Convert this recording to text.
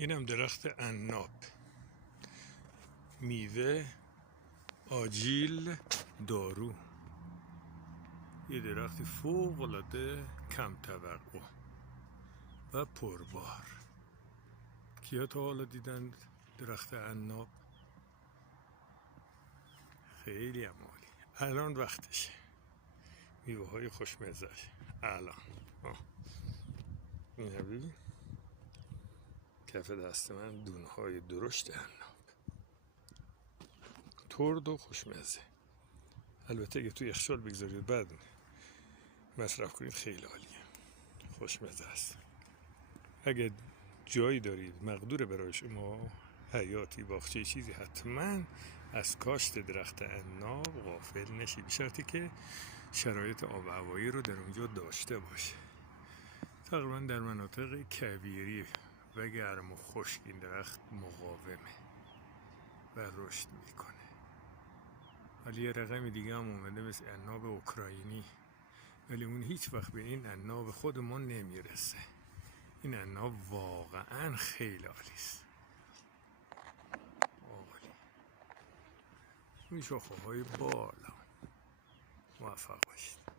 اینم درخت عناب، میوه آجیل دارو. یه درخت فوق العاده کم توقع و پربار. کیا تا حالا دیدن درخت عناب؟ خیلی هم عالی. الان وقتشه، میوه های خوشمزه‌اش الان. می‌بینی کف دست من دونه های درشت عناب، ترد و خوشمزه. البته اگه توی یخچال بگذارید بعد مصرف کنید خیلی عالیه، خوشمزه است. اگه جایی دارید مقدور برای شما، حیاتی، باغچه، چیزی، حتما از کاشت درخت عناب غافل نشید، به شرطی که شرایط آب و هوایی رو در اونجا داشته باشه. تقریبا در مناطق کویری و گرم و خشک این درخت مقاومه و رشد میکنه. ولی یه رقم دیگه هم اومده مثل عناب اوکراینی، ولی اون هیچ وقت به این عناب خودمون نمیرسه. این عناب واقعا خیلی عالی است. این شاخه های بالا. موفق باشید.